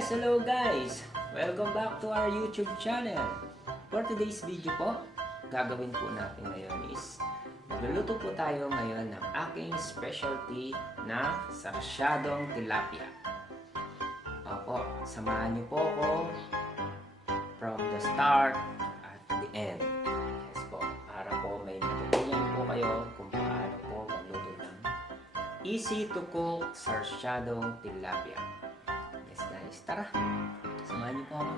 Yes, hello guys! Welcome back to our YouTube channel. For today's video po, gagawin po natin ngayon is magluluto po tayo ngayon ng aking specialty na Sarsiadong Tilapia. Opo, samahan niyo po ako from the start at the end. Yes po, para po may matutunan po kayo kung paano po magluto ng easy to cook Sarsiadong Tilapia. Yes guys, tara! Samahan niyo po ako.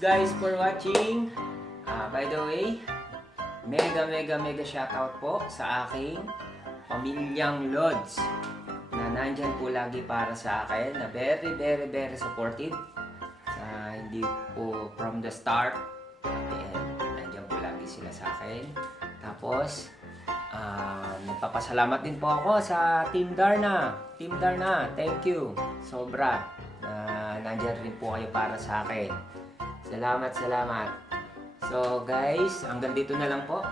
guys for watching. By the way, mega shoutout po sa aking pamilyang Lods na nandyan po lagi para sa akin, na very supportive. Hindi po from the start, nandyan po lagi sila sa akin. Tapos, nagpapasalamat din po ako sa Team Darna. Team Darna, thank you. Sobra. Nandyan rin po kayo para sa akin. Salamat. So guys, hanggang dito na lang po.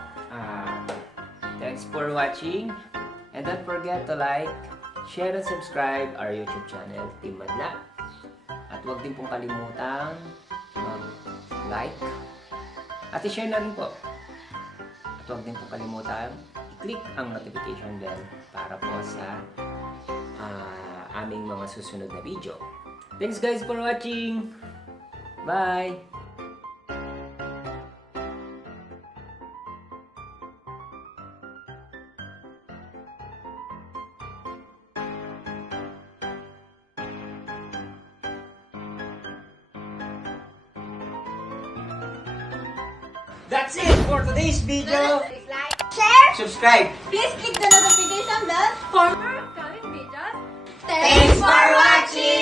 Thanks for watching. And don't forget to like, share, and subscribe our YouTube channel, Team Madla. At huwag din pong kalimutang mag-like at i-share na rin po. At huwag din pong kalimutan i-click ang notification bell para po sa aming mga susunod na video. Thanks guys for watching! Bye! That's it for today's video. Please like, share, Subscribe. please click the notification bell for more upcoming videos. Thanks for watching!